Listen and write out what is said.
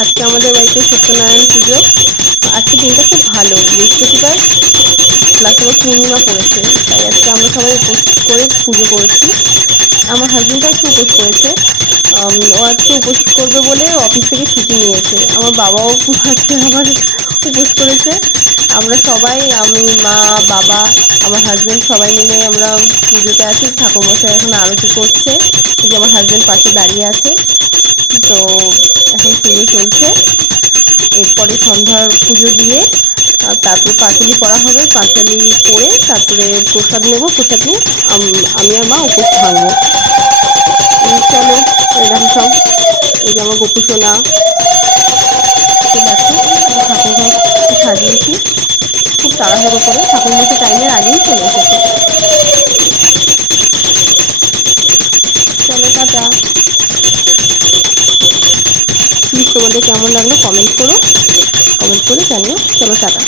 আজকে আমাদের বাড়িতে সত্যনারায়ণ পুজো। আজকে দিনটা খুব ভালো, বৃহস্পতিবার প্লাস আবার পূর্ণিমা পড়েছে, তাই আজকে আমরা সবাই উপোস করে পুজো করেছি। আমার হাজবেন্ড আজকে উপোস করেছে। ও আজকে উপোস করবে বলে অফিস থেকে ছুটি নিয়েছে। আমার বাবাও আজকে আবার উপোস করেছে। আমরা সবাই, আমি, মা, বাবা, আমার হাজবেন্ড সবাই মিলে আমরা পুজোতে আছি। ঠাকুরমশাই এখন আরতি করছে, এই যে আমার হাজবেন্ড পাশে দাঁড়িয়ে আছে। তো এখন পুজো চলছে। এরপরে সন্ধ্যার পুজো দিয়ে তারপরে পাঁচালি পড়া হবে। পাঁচালি পড়ে তারপরে প্রসাদ নেব। প্রসাদ নিয়ে আমি আর মা উপোস ভাঙবো। চলো, এই দেখো সব, এই যে আমার গোপু সোনা, তো দেখো ঠাকুর ঘর সাজিয়েছি খুব তাড়াহুড়ো করে। ঠাকুর মশাই টাইমের আগেই চলে এসেছে। চলো, টাটা। প্লিজ তোমাদের কেমন লাগলো কমেন্ট করো, কমেন্ট করে জানিও। চলো, টাটা।